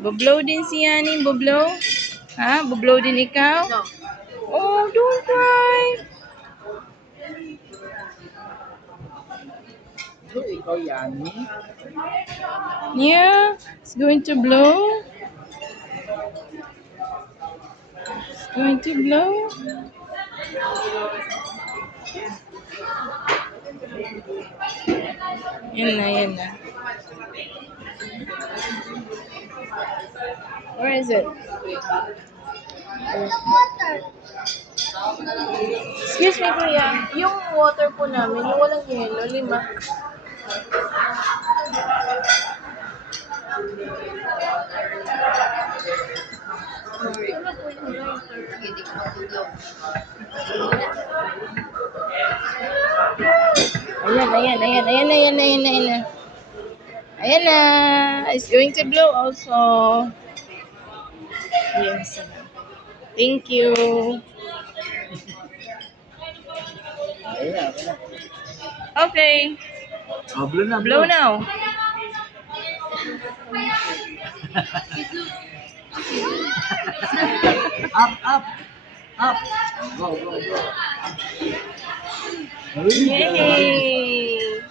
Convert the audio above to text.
Bublow din si Yani, bublow? Ha? Bublow din ikaw? No. Oh, don't cry. So, ikaw, Yani. Yeah, it's going to blow. It's going to blow. Yan na, yan na. Where is it? Excuse me, kuya. Yung water po namin, yung walang yelo, 5. Hindi ko matulog. Ayan. Ayan na. It's going to blow also. Yes. Thank you. Ayan. Okay. Oh, blow na. Blow now. Up. Up. Go. Yay!